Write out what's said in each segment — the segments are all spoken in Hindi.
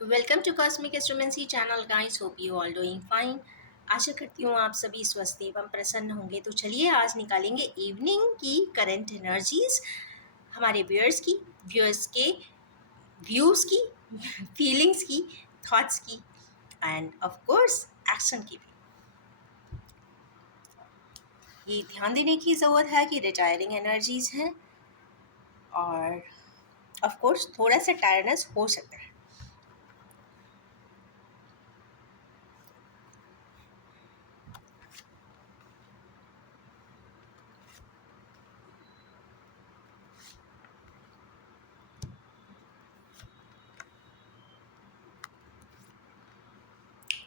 Welcome to cosmic astromancy channel guys, hope you all doing fine. आशा करती हूँ आप सभी स्वस्थ एवं प्रसन्न होंगे। तो चलिए आज निकालेंगे इवनिंग की करंट एनर्जीज, हमारे व्यूअर्स के व्यूज़ की फीलिंग्स की, थॉट्स की एंड ऑफ कोर्स एक्शन की भी। ये ध्यान देने की ज़रूरत है कि रिटायरिंग एनर्जीज हैं और ऑफ कोर्स थोड़ा सा टायर्डनेस हो सकता है।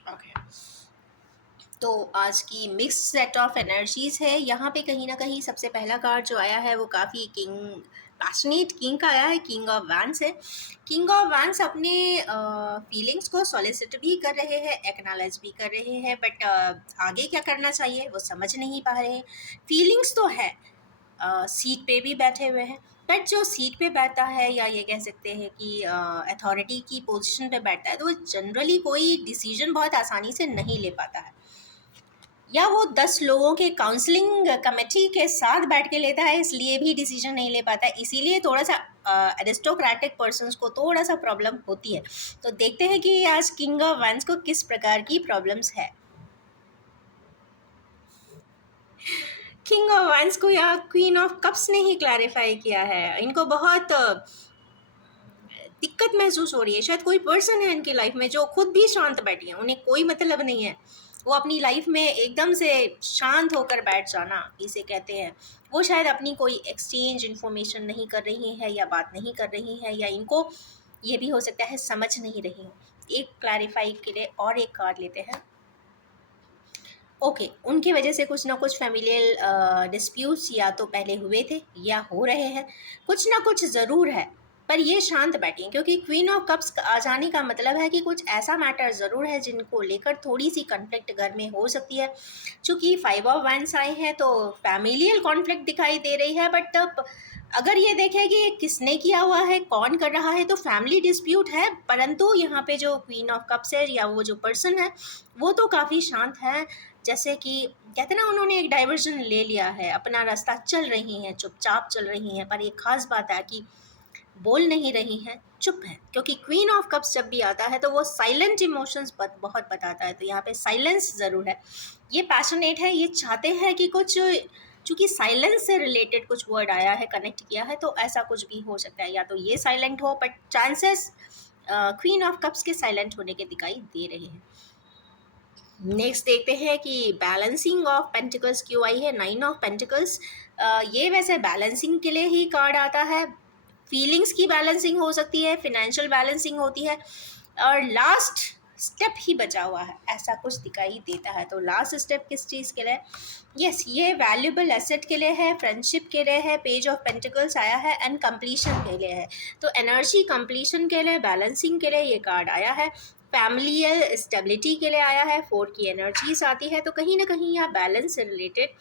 ओके, तो आज की मिक्स सेट ऑफ एनर्जीज है। यहाँ पे कहीं ना कहीं सबसे पहला कार्ड जो आया है वो काफ़ी किंग पैशनेट किंग का आया है। किंग ऑफ वैंस है। किंग ऑफ वैंस अपने फीलिंग्स को सॉलिसिट भी कर रहे हैं, एक्नॉलेज भी कर रहे हैं, बट आगे क्या करना चाहिए वो समझ नहीं पा रहे हैं। फीलिंग्स तो है, सीट पे भी बैठे हुए हैं, बट जो सीट पे बैठता है या ये कह सकते हैं कि अथॉरिटी की पोजीशन पे बैठता है तो वो जनरली कोई डिसीजन बहुत आसानी से नहीं ले पाता है, या वो 10 लोगों के काउंसलिंग कमेटी के साथ बैठ के लेता है इसलिए भी डिसीजन नहीं ले पाता है। इसीलिए थोड़ा सा एरिस्टोक्रेटिक पर्सन्स को थोड़ा सा प्रॉब्लम होती है। तो देखते हैं कि आज किंग ऑफ वैंस को किस प्रकार की प्रॉब्लम्स है। किंग ऑफ वैंस को या क्वीन ऑफ कप्स ने ही क्लैरिफाई किया है। इनको बहुत दिक्कत महसूस हो रही है। शायद कोई पर्सन है इनकी लाइफ में जो खुद भी शांत बैठी है, उन्हें कोई मतलब नहीं है। वो अपनी लाइफ में एकदम से शांत होकर बैठ जाना इसे कहते हैं। वो शायद अपनी कोई एक्सचेंज इन्फॉर्मेशन नहीं कर रही है या बात नहीं कर रही है, या इनको ये भी हो सकता है समझ नहीं रही हो। एक क्लैरिफाई के लिए और एक कार्ड लेते हैं। ओके, उनकी वजह से कुछ ना कुछ फैमिलियल डिस्प्यूट्स या तो पहले हुए थे या हो रहे हैं, कुछ ना कुछ ज़रूर है। पर ये शांत बैठी हैं क्योंकि क्वीन ऑफ कप्स आ जाने का मतलब है कि कुछ ऐसा मैटर ज़रूर है जिनको लेकर थोड़ी सी कॉन्फ्लिक्ट घर में हो सकती है। चूँकि 5 ऑफ वैंड्स आए हैं तो फैमिलियल कॉन्फ्लिक्ट दिखाई दे रही है, बट अगर ये देखें कि ये किसने किया हुआ है, कौन कर रहा है, तो फैमिली डिस्प्यूट है। परंतु यहाँ पे जो क्वीन ऑफ कप्स है या वो जो पर्सन है वो तो काफ़ी शांत है। जैसे कि कहते हैं ना, उन्होंने एक डाइवर्जन ले लिया है, अपना रास्ता चल रही हैं, चुपचाप चल रही हैं। पर एक खास बात है कि बोल नहीं रही हैं, चुप हैं, क्योंकि क्वीन ऑफ कप्स जब भी आता है तो वो साइलेंट इमोशंस बहुत बताता है। तो यहाँ पे साइलेंस ज़रूर है। ये पैशनेट है, ये चाहते हैं कि कुछ, चूँकि साइलेंस से रिलेटेड कुछ वर्ड आया है, कनेक्ट किया है, तो ऐसा कुछ भी हो सकता है। या तो ये साइलेंट हो, but chances queen of cups के साइलेंट होने के दिखाई दे रहे हैं। नेक्स्ट देखते हैं कि बैलेंसिंग ऑफ पेंटिकल्स क्यों आई है। 9 ऑफ पेंटिकल्स, ये वैसे बैलेंसिंग के लिए ही कार्ड आता है। फीलिंग्स की बैलेंसिंग हो सकती है, फिनेंशियल बैलेंसिंग होती है, और लास्ट स्टेप ही बचा हुआ है ऐसा कुछ दिखाई देता है। तो लास्ट स्टेप किस चीज़ के लिए? यस, ये वैल्यूबल एसेट के लिए है, फ्रेंडशिप के लिए है, पेज ऑफ पेंटिकल्स आया है, एंड कंप्लीशन के लिए है। तो एनर्जी कंप्लीशन के लिए, बैलेंसिंग के लिए ये कार्ड आया है। फैमिलियल स्टेबिलिटी के लिए आया है। 4 की एनर्जीज आती है, तो कहीं ना कहीं यहाँ बैलेंस से रिलेटेड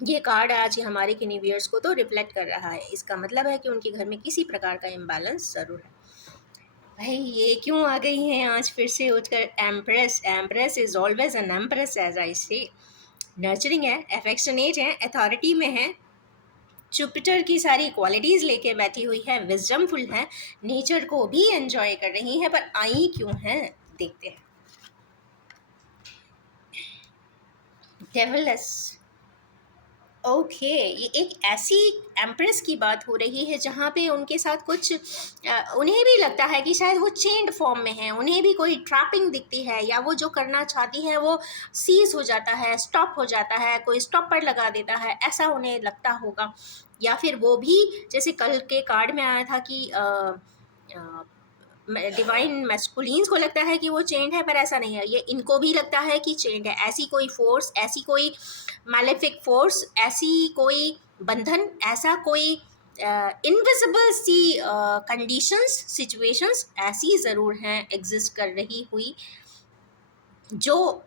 ये कार्ड आज हमारे किन्हीं व्यूअर्स को तो रिफ्लेक्ट कर रहा है। इसका मतलब है कि उनके घर में किसी प्रकार का इम्बैलेंस ज़रूर है। भाई ये क्यों आ गई हैं आज फिर से उठकर? Empress, empress is always an empress as I say. Nurturing है, एफेक्शनेट है, अथॉरिटी में है, जुपिटर की सारी क्वालिटीज़ लेके बैठी हुई है, विजडमफुल है, नेचर को भी एंजॉय कर रही है। पर आई क्यों हैं, देखते हैं। डेविलस, ओके, ये एक ऐसी एम्प्रेस की बात हो रही है जहाँ पे उनके साथ कुछ उन्हें भी लगता है कि शायद वो चेंड फॉर्म में है, उन्हें भी कोई ट्रैपिंग दिखती है, या वो जो करना चाहती हैं वो सीज हो जाता है, स्टॉप हो जाता है, कोई स्टॉपर लगा देता है, ऐसा उन्हें लगता होगा। या फिर वो भी, जैसे कल के कार्ड में आया था कि डिवाइन मैस्कुलिन्स को लगता है कि वो चेंड है, पर ऐसा नहीं है। ये इनको भी लगता है कि चेंड है। ऐसी कोई फोर्स, ऐसी कोई मैलेफिक फोर्स, ऐसी कोई बंधन, ऐसा कोई इनविजिबल सी कंडीशंस, सिचुएशंस ऐसी ज़रूर हैं एग्जिस्ट कर रही हुई, जो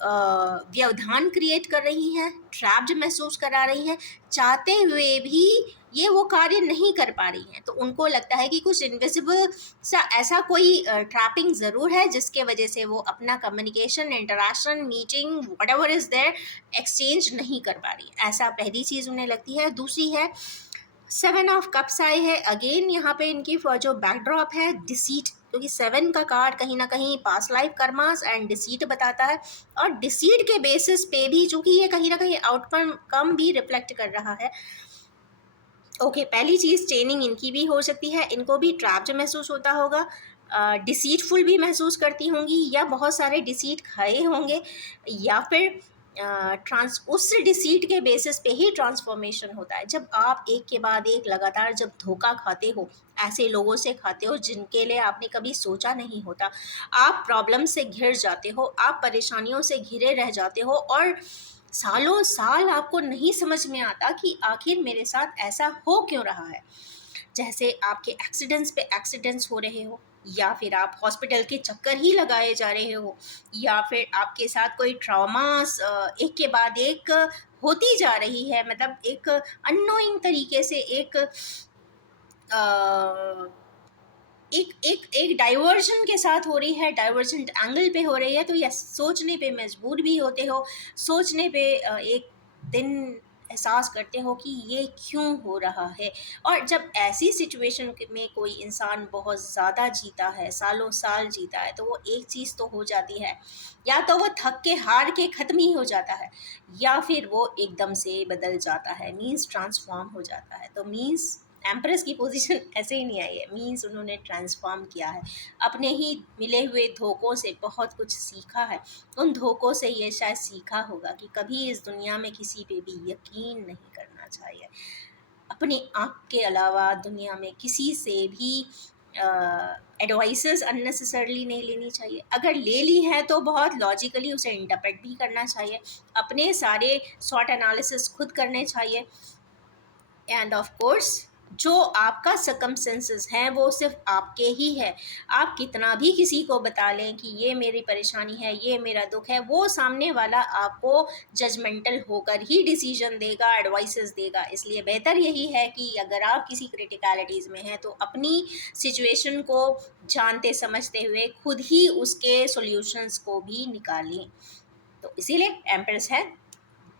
व्यवधान क्रिएट कर रही हैं, ट्रैप्ड महसूस करा रही हैं, चाहते हुए भी ये वो कार्य नहीं कर पा रही हैं। तो उनको लगता है कि कुछ इनविजिबल सा ऐसा कोई ट्रैपिंग ज़रूर है जिसके वजह से वो अपना communication, interaction, meeting, whatever is there, exchange नहीं कर पा रही। ऐसा पहली चीज़ उन्हें लगती है। दूसरी है, 7 ऑफ कप्स आए हैं। अगेन यहाँ पे इनकी जो बैकड्रॉप है, डिसीट, क्योंकि 7 का कार्ड कहीं ना कहीं past life karmas and deceit बताता है, और डिसीट के बेसिस पे भी चूंकि ये कहीं ना कहीं आउटकम कम भी रिफ्लेक्ट कर रहा है। ओके, पहली चीज़ ट्रेनिंग इनकी भी हो सकती है, इनको भी ट्रैप्ड महसूस होता होगा, डिसीटफुल भी महसूस करती होंगी, या बहुत सारे डिसीट खाए होंगे, या फिर उस डिसीट के बेसिस पे ही ट्रांसफॉर्मेशन होता है। जब आप एक के बाद एक लगातार जब धोखा खाते हो, ऐसे लोगों से खाते हो जिनके लिए आपने कभी सोचा नहीं होता, आप प्रॉब्लम से घिर जाते हो, आप परेशानियों से घिरे रह जाते हो, और सालों साल आपको नहीं समझ में आता कि आखिर मेरे साथ ऐसा हो क्यों रहा है। जैसे आपके एक्सीडेंट्स पे एक्सीडेंट्स हो रहे हो, या फिर आप हॉस्पिटल के चक्कर ही लगाए जा रहे हो, या फिर आपके साथ कोई ट्रॉमास एक के बाद एक होती जा रही है, मतलब एक अननोइंग तरीके से एक अ, एक एक एक डाइवर्जन के साथ हो रही है, डाइवर्जेंट एंगल पे हो रही है, तो यस, सोचने पे मजबूर भी होते हो, सोचने पे एक दिन एहसास करते हो कि ये क्यों हो रहा है। और जब ऐसी सिचुएशन में कोई इंसान बहुत ज़्यादा जीता है, सालों साल जीता है, तो वो एक चीज़ तो हो जाती है, या तो वो थक के हार के ख़त्म ही हो जाता है, या फिर वो एकदम से बदल जाता है, मीन्स ट्रांसफॉर्म हो जाता है। तो मीन्स एम्प्रेस की पोजीशन ऐसे ही नहीं आई है, मीन्स उन्होंने ट्रांसफॉर्म किया है, अपने ही मिले हुए धोखों से बहुत कुछ सीखा है। उन धोखों से ये शायद सीखा होगा कि कभी इस दुनिया में किसी पे भी यकीन नहीं करना चाहिए, अपने आप के अलावा दुनिया में किसी से भी एडवाइसेस अननेसेसरली नहीं लेनी चाहिए, अगर ले ली है तो बहुत लॉजिकली उसे इंटरप्रेट भी करना चाहिए, अपने सारे शॉर्ट एनालिसिस खुद करने चाहिए, एंड ऑफ कोर्स जो आपका सर्कमस्टेंसेस हैं वो सिर्फ आपके ही है। आप कितना भी किसी को बता लें कि ये मेरी परेशानी है, ये मेरा दुख है, वो सामने वाला आपको जजमेंटल होकर ही डिसीजन देगा, एडवाइसेस देगा। इसलिए बेहतर यही है कि अगर आप किसी क्रिटिकलिटीज़ में हैं तो अपनी सिचुएशन को जानते समझते हुए खुद ही उसके सॉल्यूशंस को भी निकालें। तो इसीलिए एम्प्रेस है,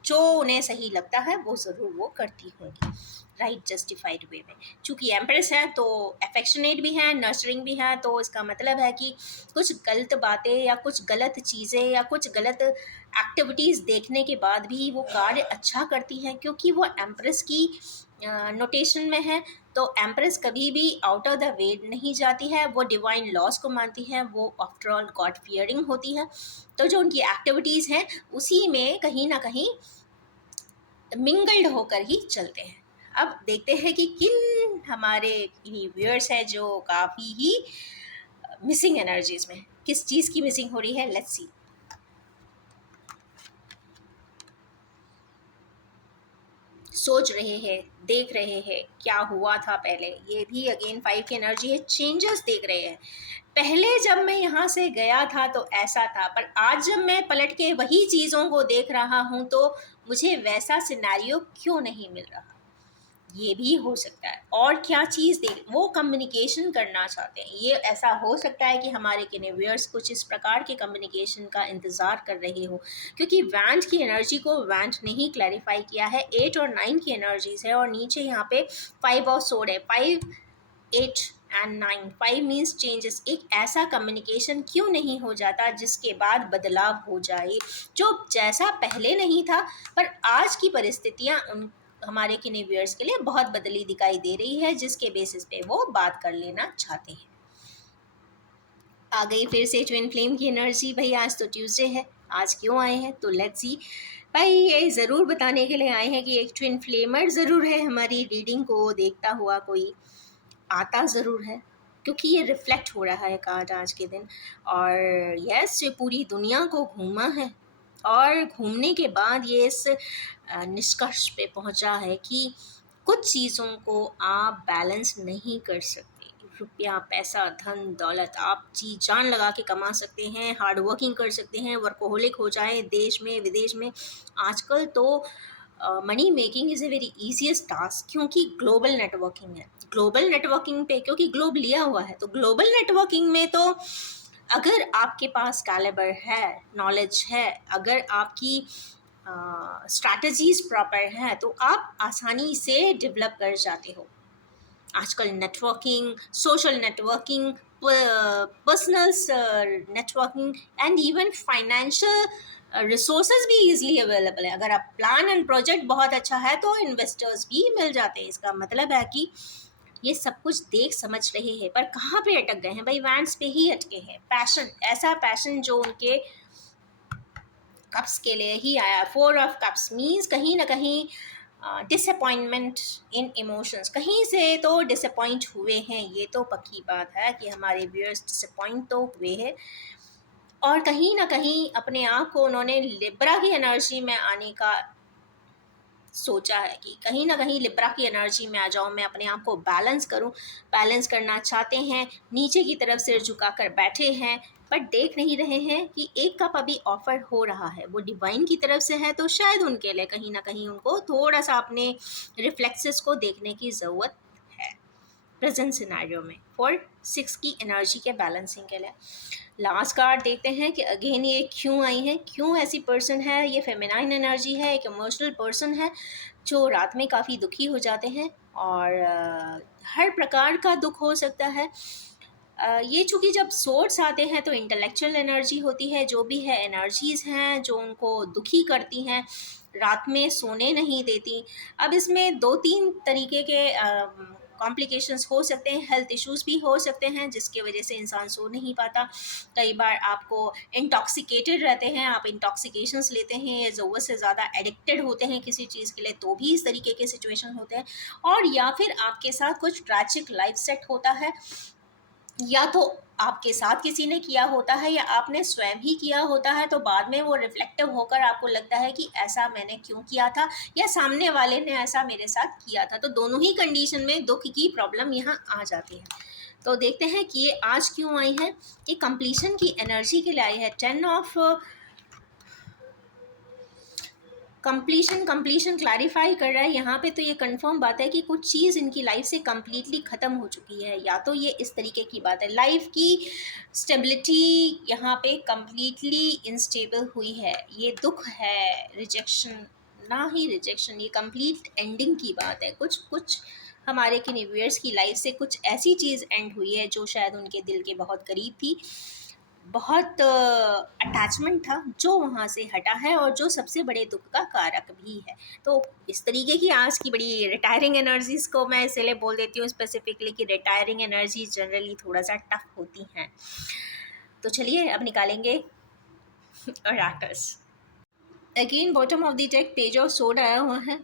जो उन्हें सही लगता है वो ज़रूर वो करती होंगी, राइट, जस्टिफाइड वे में। चूँकि एम्प्रेस है तो अफेक्शनेट भी हैं, नर्चरिंग भी हैं, तो इसका मतलब है कि कुछ गलत बातें या कुछ गलत चीज़ें या कुछ गलत एक्टिविटीज़ देखने के बाद भी वो कार्य अच्छा करती हैं, क्योंकि वो एम्प्रेस की नोटेशन में है। तो एम्प्रेस कभी भी आउट ऑफ द वे नहीं जाती है, वो डिवाइन लॉस को मानती हैं, वो आफ्टर ऑल गॉड फियरिंग होती हैं। तो जो उनकी एक्टिविटीज़ हैं उसी में कहीं ना कहीं मिंगल्ड होकर ही चलते हैं। अब देखते हैं कि किन हमारे व्यूअर्स हैं जो काफ़ी ही मिसिंग एनर्जीज में, किस चीज़ की मिसिंग हो रही है, लेट्स सी। सोच रहे हैं, देख रहे हैं क्या हुआ था पहले, ये भी अगेन 5 की एनर्जी है, चेंजेस देख रहे हैं। पहले जब मैं यहाँ से गया था तो ऐसा था, पर आज जब मैं पलट के वही चीज़ों को देख रहा हूँ तो मुझे वैसा सिनेरियो क्यों नहीं मिल रहा। ये भी हो सकता है, और क्या चीज़ देख, वो कम्युनिकेशन करना चाहते हैं। ये ऐसा हो सकता है कि हमारे किनेवियर्स कुछ इस प्रकार के कम्युनिकेशन का इंतज़ार कर रहे हो, क्योंकि वैंड की एनर्जी को वैंड ने ही क्लैरिफाई किया है। 8 और 9 की एनर्जीज है, और नीचे यहाँ पे 5 ऑफ सोड है, 5, 8 एंड 9। 5 मीन्स चेंजेस, एक ऐसा कम्युनिकेशन क्यों नहीं हो जाता जिसके बाद बदलाव हो जाए, जो जैसा पहले नहीं था, पर आज की परिस्थितियाँ उन हमारे किनेवियर्स के लिए बहुत बदली दिखाई दे रही है, जिसके बेसिस पे वो बात कर लेना चाहते हैं। आ गई फिर से ट्विन फ्लेम की एनर्जी। भाई आज तो ट्यूसडे है, आज क्यों आए हैं तो लेट्स सी। भाई ये ज़रूर बताने के लिए आए हैं कि एक ट्विन फ्लेमर ज़रूर है, हमारी रीडिंग को देखता हुआ कोई आता ज़रूर है, क्योंकि ये रिफ्लेक्ट हो रहा है कार्ड आज के दिन। और यस, ये पूरी दुनिया को घूमा है, और घूमने के बाद ये इस निष्कर्ष पे पहुंचा है कि कुछ चीज़ों को आप बैलेंस नहीं कर सकते, रुपया, पैसा, धन, दौलत आप जी जान लगा के कमा सकते हैं, हार्ड वर्किंग कर सकते हैं, वर्कोहलिक हो जाएँ देश में, विदेश में। आजकल तो money making is a very easiest task, क्योंकि ग्लोबल नेटवर्किंग है। ग्लोबल नेटवर्किंग पे क्योंकि ग्लोब लिया हुआ है, तो ग्लोबल नेटवर्किंग में तो अगर आपके पास कैलिबर है, नॉलेज है, अगर आपकी स्ट्रैटेजीज़ प्रॉपर हैं, तो आप आसानी से डेवलप कर जाते हो। आजकल networking, social networking, personal networking and even financial resources भी इजीली अवेलेबल है। अगर आप प्लान एंड प्रोजेक्ट बहुत अच्छा है तो इन्वेस्टर्स भी मिल जाते हैं। इसका मतलब है कि ये सब कुछ देख समझ रहे हैं, पर कहाँ पे अटक गए हैं भाई? वैंस पे ही अटके हैं। पैशन, ऐसा पैशन जो उनके कप्स के लिए ही आया। फोर ऑफ कप्स मीन्स कहीं ना कहीं डिसअपॉइंटमेंट इन इमोशंस, कहीं से तो डिसअपॉइंट हुए हैं। ये तो पक्की बात है कि हमारे व्यूअर्स डिसअपॉइंट तो हुए हैं, और कहीं ना कहीं अपने आप को उन्होंने लिब्रा की एनर्जी में आने का सोचा है कि कहीं ना कहीं लिब्रा की एनर्जी में आ जाऊं, मैं अपने आप को बैलेंस करूं। बैलेंस करना चाहते हैं, नीचे की तरफ सिर झुकाकर बैठे हैं, बट देख नहीं रहे हैं कि एक कप अभी ऑफर हो रहा है, वो डिवाइन की तरफ से है, तो शायद उनके लिए कहीं ना कहीं उनको थोड़ा सा अपने रिफ्लेक्सेस को देखने की ज़रूरत है प्रेजेंट सिनेरियो में, फॉर 6 की एनर्जी के बैलेंसिंग के लिए। लास्ट कार्ड देखते हैं कि अगेन ये क्यों आई है, क्यों ऐसी पर्सन है। ये फेमिनाइन एनर्जी है, एक इमोशनल पर्सन है जो रात में काफ़ी दुखी हो जाते हैं, और हर प्रकार का दुख हो सकता है। ये चूँकि जब सोर्स आते हैं तो इंटेलेक्चुअल एनर्जी होती है, जो भी है एनर्जीज़ हैं जो उनको दुखी करती हैं, रात में सोने नहीं देती। अब इसमें 2-3 तरीके के कॉम्प्लिकेशंस हो सकते हैं, हेल्थ इश्यूज़ भी हो सकते हैं जिसकी वजह से इंसान सो नहीं पाता। कई बार आपको इंटॉक्सिकेटेड रहते हैं, आप इंटॉक्सिकेशंस लेते हैं या ज़रूरत से ज़्यादा एडिक्टेड होते हैं किसी चीज़ के लिए, तो भी इस तरीके के सिचुएशन होते हैं। और या फिर आपके साथ कुछ ट्रैजिक लाइफ सेट होता है, या तो आपके साथ किसी ने किया होता है या आपने स्वयं ही किया होता है, तो बाद में वो रिफ्लेक्टिव होकर आपको लगता है कि ऐसा मैंने क्यों किया था, या सामने वाले ने ऐसा मेरे साथ किया था। तो दोनों ही कंडीशन में दुख की प्रॉब्लम यहाँ आ जाती है। तो देखते हैं कि ये आज क्यों आई है। ये कंप्लीशन की एनर्जी के लिए आई है। 10 ऑफ कंप्लीशन क्लैरिफाई कर रहा है यहाँ पे। तो ये कंफर्म बात है कि कुछ चीज़ इनकी लाइफ से कम्प्लीटली ख़त्म हो चुकी है, या तो ये इस तरीके की बात है। लाइफ की स्टेबिलिटी यहाँ पे कम्प्लीटली इनस्टेबल हुई है। ये दुख है, रिजेक्शन, ना ही रिजेक्शन, ये कंप्लीट एंडिंग की बात है। कुछ हमारे किन्व्यूअर्स की लाइफ से कुछ ऐसी चीज़ एंड हुई है जो शायद उनके दिल के बहुत करीब थी, बहुत अटैचमेंट था जो वहाँ से हटा है, और जो सबसे बड़े दुख का कारक भी है। तो इस तरीके की आज की बड़ी रिटायरिंग एनर्जीज़ को मैं इसलिए बोल देती हूँ स्पेसिफिकली कि रिटायरिंग एनर्जी जनरली थोड़ा सा टफ होती हैं। तो चलिए अब निकालेंगे oracles. Again bottom of the deck page of sword आया हुआ है,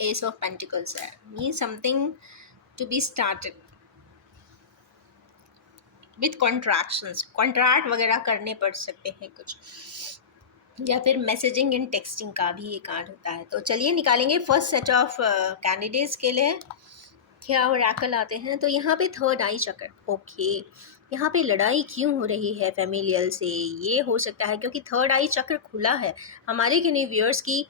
एस ऑफ पेंटिकल्स है, mean something to be started with contractions, contract वगैरह करने पड़ सकते हैं कुछ, या फिर मैसेजिंग एंड टेक्सटिंग का भी ये कार्ड होता है। तो चलिए निकालेंगे फर्स्ट सेट ऑफ कैंडिडेट्स के लिए क्या ओरेकल आते हैं। तो यहाँ पे थर्ड आई चक्र, ओके, यहाँ पे लड़ाई क्यों हो रही है फैमिलियल से? ये हो सकता है क्योंकि थर्ड आई चक्र खुला है। हमारे किन्हीं व्यूअर्स की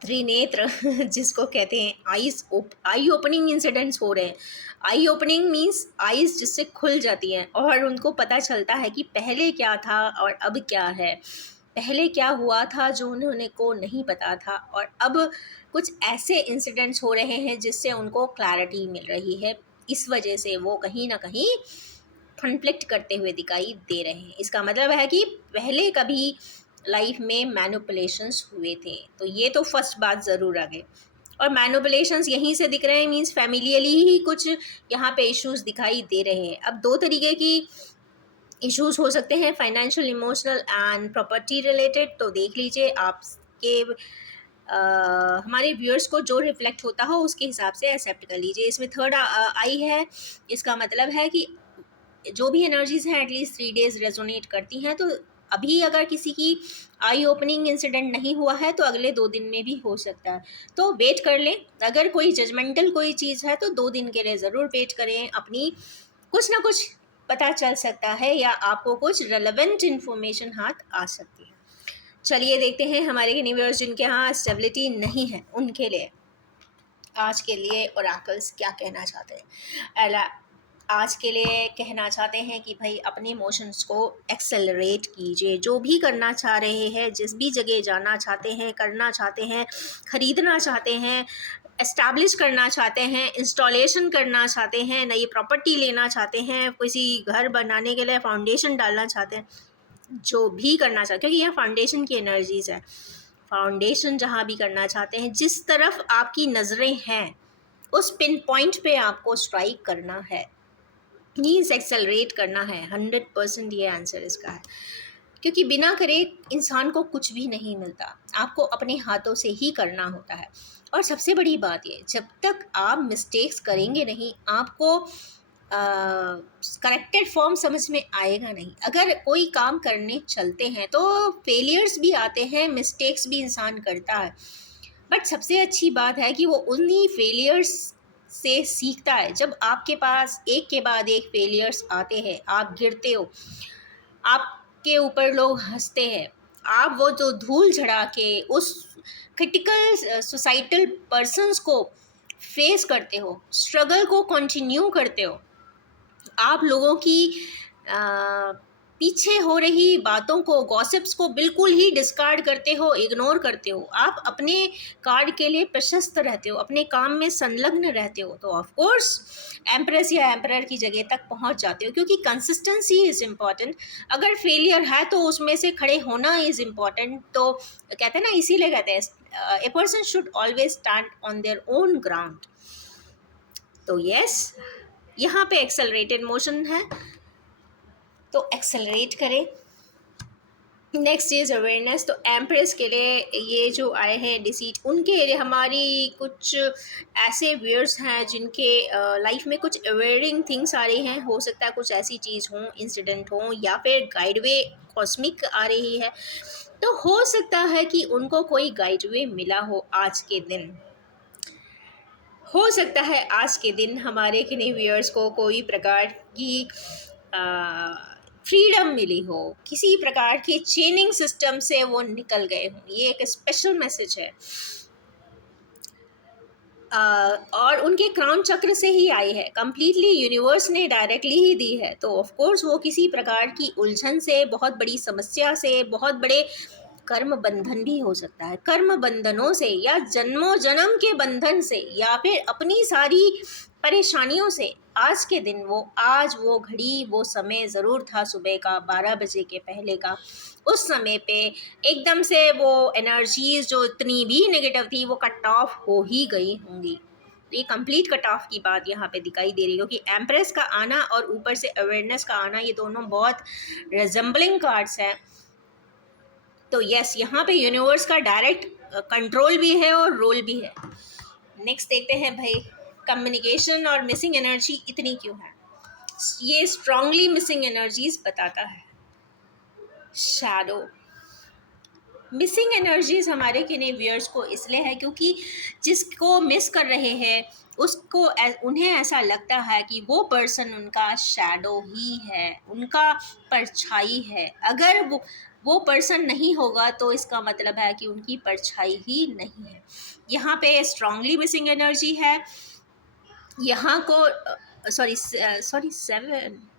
त्रिनेत्र जिसको कहते हैं आई ओपनिंग इंसिडेंट्स हो रहे हैं। आई ओपनिंग मीन्स आईज जिससे खुल जाती हैं और उनको पता चलता है कि पहले क्या था और अब क्या है, पहले क्या हुआ था जो उन्होंने को नहीं पता था, और अब कुछ ऐसे इंसिडेंट्स हो रहे हैं जिससे उनको क्लैरिटी मिल रही है। इस वजह से वो कहीं ना कहीं कॉन्फ्लिक्ट करते हुए दिखाई दे रहे हैं। इसका मतलब है कि पहले कभी लाइफ में मैनिपुलेशंस हुए थे, तो ये तो फर्स्ट बात ज़रूर आ गई। और मैनिपुलेशंस यहीं से दिख रहे हैं, मीन्स फैमिलियली ही कुछ यहाँ पे इश्यूज दिखाई दे रहे हैं। अब दो तरीके की इश्यूज हो सकते हैं, financial, emotional and property related. तो देख लीजिए आपके हमारे व्यूअर्स को जो रिफ्लेक्ट होता हो उसके हिसाब से एक्सेप्ट कर लीजिए। इसमें थर्ड आई है, इसका मतलब है कि जो भी एनर्जीज़ हैं एटलीस्ट 3 डेज़ रेजोनेट करती हैं। तो अभी अगर किसी की आई ओपनिंग इंसिडेंट नहीं हुआ है तो अगले 2 दिन में भी हो सकता है, तो वेट कर लें। अगर कोई जजमेंटल कोई चीज़ है तो 2 दिन के लिए ज़रूर वेट करें, अपनी कुछ ना कुछ पता चल सकता है या आपको कुछ रेलेवेंट इन्फॉर्मेशन हाथ आ सकती है। चलिए देखते हैं हमारे व्यूअर्स जिनके यहाँ स्टेबिलिटी नहीं है उनके लिए आज के लिए ओरेकल्स क्या कहना चाहते हैं। आज के लिए कहना चाहते हैं कि भाई अपने इमोशंस को एक्सेलरेट कीजिए, जो भी करना चाह रहे हैं, जिस भी जगह जाना चाहते हैं, करना चाहते हैं, ख़रीदना चाहते हैं, एस्टैब्लिश करना चाहते हैं, इंस्टॉलेशन करना चाहते हैं, नई प्रॉपर्टी लेना चाहते हैं, किसी घर बनाने के लिए फाउंडेशन डालना चाहते हैं, जो भी करना चाहते हैं, क्योंकि यह फाउंडेशन की एनर्जीज़ है। फाउंडेशन जहाँ भी करना चाहते हैं, जिस तरफ आपकी नज़रें हैं उस पिन पॉइंट पे आपको स्ट्राइक करना है, मीन्स एक्सेलरेट करना है। 100% ये आंसर इसका है, क्योंकि बिना करे इंसान को कुछ भी नहीं मिलता, आपको अपने हाथों से ही करना होता है। और सबसे बड़ी बात ये, जब तक आप मिस्टेक्स करेंगे नहीं, आपको करेक्टेड फॉर्म समझ में आएगा नहीं। अगर कोई काम करने चलते हैं तो फेलियर्स भी आते हैं, मिस्टेक्स भी इंसान करता है, बट सबसे अच्छी बात है कि वो उन्हीं फेलियर्स से सीखता है। जब आपके पास एक के बाद एक फेलियर्स आते हैं, आप गिरते हो, आपके ऊपर लोग हंसते हैं, आप वो जो धूल झड़ा के उस क्रिटिकल सोसाइटल पर्सन्स को फेस करते हो, स्ट्रगल को कंटिन्यू करते हो, आप लोगों की पीछे हो रही बातों को, गॉसिप्स को बिल्कुल ही डिस्कार्ड करते हो, इग्नोर करते हो, आप अपने कार्ड के लिए प्रशस्त रहते हो, अपने काम में संलग्न रहते हो, तो ऑफ कोर्स एम्प्रेस या एम्परर की जगह तक पहुंच जाते हो, क्योंकि कंसिस्टेंसी इज़ इम्पॉर्टेंट। अगर फेलियर है तो उसमें से खड़े होना इज़ इम्पॉर्टेंट। तो कहते हैं ना, इसीलिए कहते हैं a person should always stand on their own ground. तो यस, यहाँ पे एक्सेलरेटेड मोशन है, तो एक्सेलरेट करें। Next is awareness. तो एम्प्रेस के लिए ये जो आए हैं डिसीट, उनके लिए हमारी कुछ ऐसे व्यूअर्स हैं जिनके लाइफ में कुछ अवेयरिंग थिंग्स आ रही हैं। हो सकता है कुछ ऐसी चीज़ हो, इंसिडेंट हो, या फिर गाइडवे कॉस्मिक आ रही है, तो हो सकता है कि उनको कोई गाइडवे मिला हो आज के दिन। हो सकता है आज के दिन हमारे किन्हीं व्यूअर्स को कोई प्रकार की फ्रीडम मिली हो, किसी प्रकार के चेनिंग सिस्टम से वो निकल गए हों। ये एक स्पेशल मैसेज है और उनके क्राउन चक्र से ही आई है, कंप्लीटली यूनिवर्स ने डायरेक्टली ही दी है। तो ऑफ कोर्स वो किसी प्रकार की उलझन से, बहुत बड़ी समस्या से, बहुत बड़े कर्म बंधन भी हो सकता है, कर्म बंधनों से, या जन्मों जन्म के बंधन से, या फिर अपनी सारी परेशानियों से आज के दिन आज वो घड़ी, वो समय ज़रूर था सुबह का 12 बजे के पहले का। उस समय पे एकदम से वो एनर्जीज जो इतनी भी नेगेटिव थी वो कट ऑफ हो ही गई होंगी। तो ये कंप्लीट कट ऑफ की बात यहाँ पे दिखाई दे रही है, क्योंकि एम्प्रेस का आना और ऊपर से अवेयरनेस का आना, ये दोनों बहुत रिजेंबलिंग कार्ड्स हैं। तो यस, यहाँ पे यूनिवर्स का डायरेक्ट कंट्रोल भी है और रोल भी है। नेक्स्ट देखते हैं भाई, कम्युनिकेशन और मिसिंग एनर्जी इतनी क्यों है। ये स्ट्रांगली मिसिंग एनर्जीज बताता है। शैडो मिसिंग एनर्जीज हमारे किन्हीं व्यूअर्स को इसलिए है क्योंकि जिसको मिस कर रहे हैं उसको उन्हें ऐसा लगता है कि वो पर्सन उनका शैडो ही है, उनका परछाई है। अगर वो पर्सन नहीं होगा तो इसका मतलब है कि उनकी परछाई ही नहीं है। यहाँ पे स्ट्रांगली मिसिंग एनर्जी है। यहाँ को सॉरी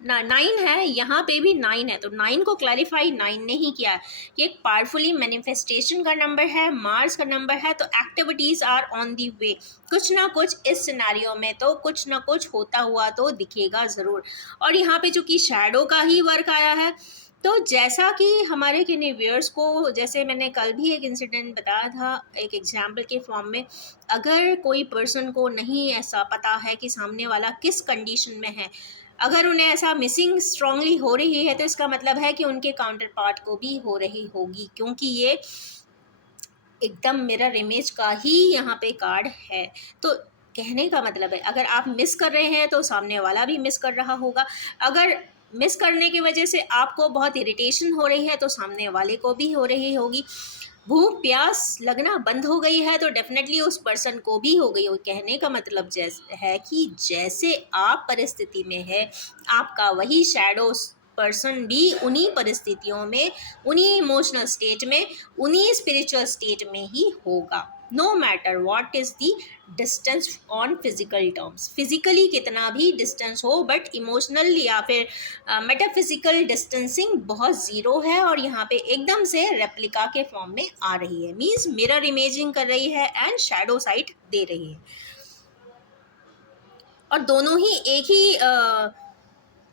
9 है, यहाँ पे भी 9 है, तो 9 को क्लैरिफाई 9 ने ही किया है। ये एक पावरफुली मैनिफेस्टेशन का नंबर है, मार्स का नंबर है, तो एक्टिविटीज़ आर ऑन दी वे। कुछ ना कुछ इस सिनेरियो में तो कुछ ना कुछ होता हुआ तो दिखेगा ज़रूर। और यहाँ पे जो कि शैडो का ही वर्क आया है, तो जैसा कि हमारे किन्हीं व्यूअर्स को, जैसे मैंने कल भी एक इंसिडेंट बताया था एक एग्जाम्पल के फॉर्म में, अगर कोई पर्सन को नहीं ऐसा पता है कि सामने वाला किस कंडीशन में है, अगर उन्हें ऐसा मिसिंग स्ट्रांगली हो रही है, तो इसका मतलब है कि उनके काउंटर पार्ट को भी हो रही होगी, क्योंकि ये एकदम मिरर इमेज का ही यहाँ पे कार्ड है। तो कहने का मतलब है, अगर आप मिस कर रहे हैं तो सामने वाला भी मिस कर रहा होगा। अगर मिस करने की वजह से आपको बहुत इरिटेशन हो रही है तो सामने वाले को भी हो रही होगी। भूख प्यास लगना बंद हो गई है तो डेफिनेटली उस पर्सन को भी हो गई हो। कहने का मतलब जैसे है कि जैसे आप परिस्थिति में है, आपका वही शैडो पर्सन भी उन्हीं परिस्थितियों में, उन्हीं इमोशनल स्टेट में, उन्हीं स्पिरिचुअल स्टेट में ही होगा। No matter what is the distance on physical terms, physically कितना भी डिस्टेंस हो, बट इमोशनल या फिर मेटाफिजिकल डिस्टेंसिंग बहुत ज़ीरो है और यहाँ पे एकदम से रेप्लिका के फॉर्म में आ रही है। मीन्स मिरर इमेजिंग कर रही है एंड शैडो साइट दे रही है, और दोनों ही एक ही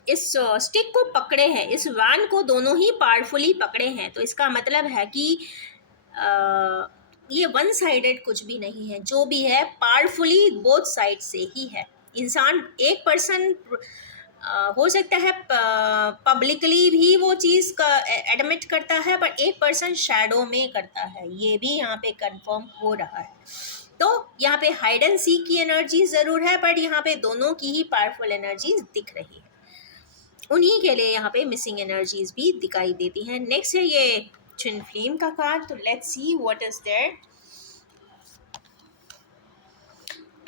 इस स्टिक को पकड़े हैं, इस वैन को दोनों ही पावरफुली पकड़े हैं। तो इसका मतलब है कि ये वन साइडेड कुछ भी नहीं है, जो भी है पावरफुली बोथ साइड से ही है। इंसान एक पर्सन हो सकता है पब्लिकली भी वो चीज़ का एडमिट करता है, पर एक पर्सन शैडो में करता है, ये भी यहाँ पे कंफर्म हो रहा है। तो यहाँ पे हाइड एंड सीक की एनर्जी ज़रूर है, बट यहाँ पे दोनों की ही पावरफुल एनर्जीज दिख रही है। उन्हीं के लिए यहाँ पे मिसिंग एनर्जीज भी दिखाई देती हैं। नेक्स्ट है ये ट्विन फ्लेम का कार्ड, तो let's see what is there.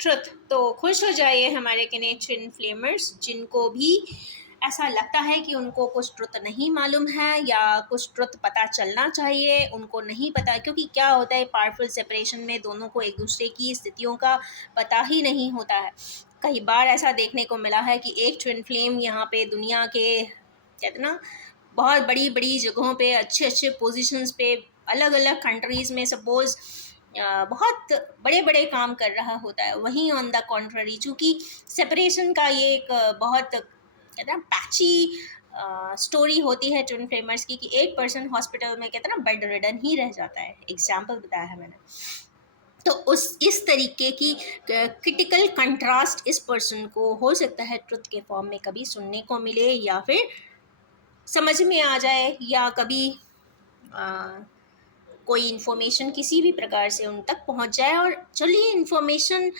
Truth. तो खुश हो जाइए हमारे किने ट्विन फ्लेमर्स, जिनको भी ऐसा लगता है कि उनको कुछ ट्रुथ नहीं मालूम है या कुछ ट्रुथ पता चलना चाहिए, उनको नहीं पता। क्योंकि क्या होता है पावरफुल सेपरेशन में दोनों को एक दूसरे की स्थितियों का पता ही नहीं होता है। कई बार ऐसा देखने को मिला है कि एक ट्विन फ्लेम यहाँ पे दुनिया के कहते ना बहुत बड़ी बड़ी जगहों पे, अच्छे अच्छे पोजीशंस पे, अलग अलग कंट्रीज़ में सपोज़ बहुत बड़े बड़े काम कर रहा होता है। वहीं ऑन द कॉन्ट्ररी, चूँकि सेपरेशन का ये एक बहुत कहते हैं पैची स्टोरी होती है ट्विन फ्लेमर्स की, कि एक पर्सन हॉस्पिटल में कहते हैं ना बेड रिडन ही रह जाता है। एग्जाम्पल बताया है मैंने। तो उस इस तरीके की क्रिटिकल कंट्रास्ट इस पर्सन को हो सकता है ट्रुथ के फॉर्म में कभी सुनने को मिले, या फिर समझ में आ जाए, या कभी कोई इन्फॉर्मेशन किसी भी प्रकार से उन तक पहुंच जाए, और चलिए इन्फॉर्मेशन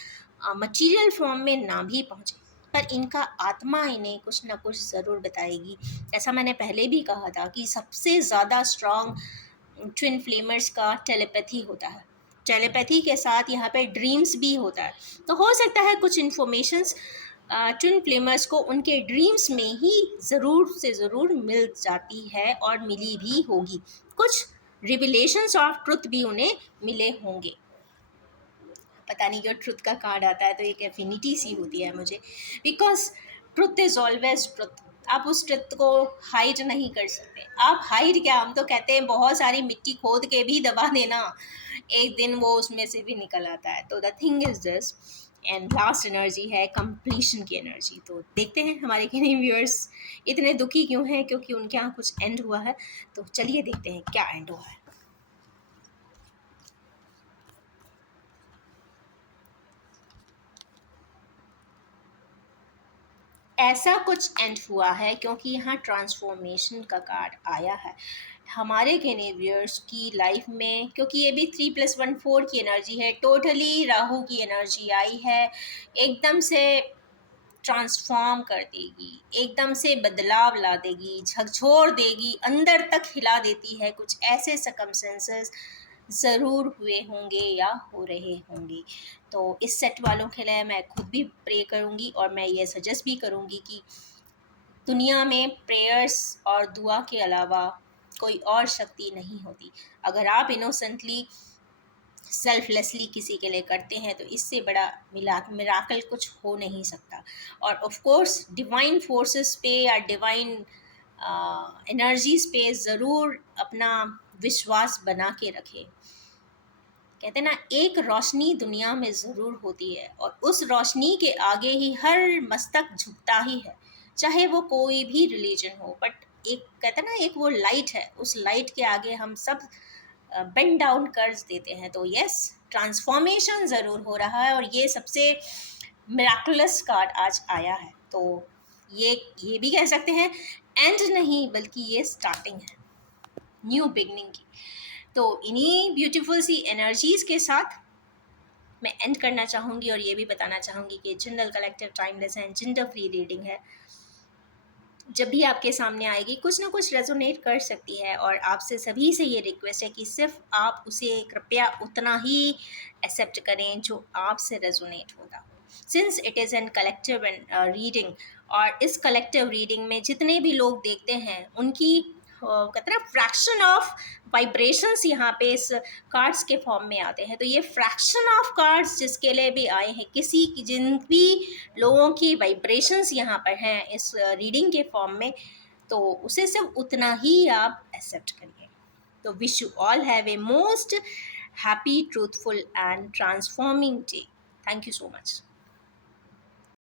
मटेरियल फॉर्म में ना भी पहुंचे, पर इनका आत्मा इन्हें कुछ ना कुछ ज़रूर बताएगी। ऐसा मैंने पहले भी कहा था कि सबसे ज़्यादा स्ट्रॉन्ग ट्विन फ्लेमर्स का टेलीपैथी होता है। टेलीपैथी के साथ यहाँ पे ड्रीम्स भी होता है। तो हो सकता है कुछ इन्फॉर्मेशंस ट्विन फ्लेमर्स को उनके ड्रीम्स में ही ज़रूर से ज़रूर मिल जाती है, और मिली भी होगी। कुछ रिविलेशंस ऑफ ट्रुथ भी उन्हें मिले होंगे। पता नहीं क्यों ट्रुथ का कार्ड आता है तो एक एफिनिटी सी होती है मुझे, because truth is always truth. आप उस ट्रुथ को हाइड नहीं कर सकते। आप हाइड क्या, हम तो कहते हैं बहुत सारी मिट्टी खोद के भी दबा देना, एक दिन वो उसमें से भी निकल आता है। तो the thing is this. And last energy है कंप्लीशन की एनर्जी। तो देखते हैं हमारे किन्हीं व्यूअर्स इतने दुखी क्यों हैं, क्योंकि उनके यहाँ कुछ एंड हुआ है। तो चलिए देखते हैं क्या एंड हुआ है। ऐसा कुछ एंड हुआ है क्योंकि यहाँ ट्रांसफॉर्मेशन का कार्ड आया है हमारे केनेवियर्स की लाइफ में, क्योंकि ये भी 3+1 4 की एनर्जी है। टोटली राहु की एनर्जी आई है, एकदम से ट्रांसफॉर्म कर देगी, एकदम से बदलाव ला देगी, झकझोर देगी, अंदर तक हिला देती है। कुछ ऐसे सर्कमस्टेंसेस ज़रूर हुए होंगे या हो रहे होंगे। तो इस सेट वालों के लिए मैं खुद भी प्रे करूँगी, और मैं ये सजेस्ट भी करूँगी कि दुनिया में प्रेयर्स और दुआ के अलावा कोई और शक्ति नहीं होती। अगर आप इनोसेंटली सेल्फलेसली किसी के लिए करते हैं तो इससे बड़ा मिराकल कुछ हो नहीं सकता। और ऑफ कोर्स डिवाइन फोर्सेस पे या डिवाइन एनर्जीज पे ज़रूर अपना विश्वास बना के रखें। कहते ना एक रोशनी दुनिया में ज़रूर होती है, और उस रोशनी के आगे ही हर मस्तक झुकता ही है, चाहे वो कोई भी रिलीजन हो। बट एक कहते ना एक वो लाइट है, उस लाइट के आगे हम सब बेंड डाउन कर देते हैं। तो यस, ट्रांसफॉर्मेशन ज़रूर हो रहा है, और ये सबसे मिराकुलस कार्ड आज आया है। तो ये भी कह सकते हैं एंड नहीं, बल्कि ये स्टार्टिंग है न्यू बिगनिंग की। तो इन्हीं ब्यूटीफुल सी एनर्जीज़ के साथ मैं एंड करना चाहूँगी, और ये भी बताना चाहूँगी कि general collective timeless and gender free reading है। जब भी आपके सामने आएगी कुछ ना कुछ रेजोनेट कर सकती है, और आपसे सभी से ये रिक्वेस्ट है कि सिर्फ आप उसे कृपया उतना ही एक्सेप्ट करें जो आपसे रेजोनेट होता हो, since it is an collective reading. और इस कलेक्टिव रीडिंग में जितने भी लोग देखते हैं उनकी कहते हैं फ्रैक्शन ऑफ वाइब्रेशंस यहाँ पे इस कार्ड्स के फॉर्म में आते हैं। तो ये फ्रैक्शन ऑफ कार्ड्स जिसके लिए भी आए हैं, किसी की जिन भी लोगों की वाइब्रेशंस यहाँ पर हैं इस रीडिंग के फॉर्म में, तो उसे सिर्फ उतना ही आप एक्सेप्ट करिए। तो wish you all have a most happy, truthful and transforming day. Thank you so much.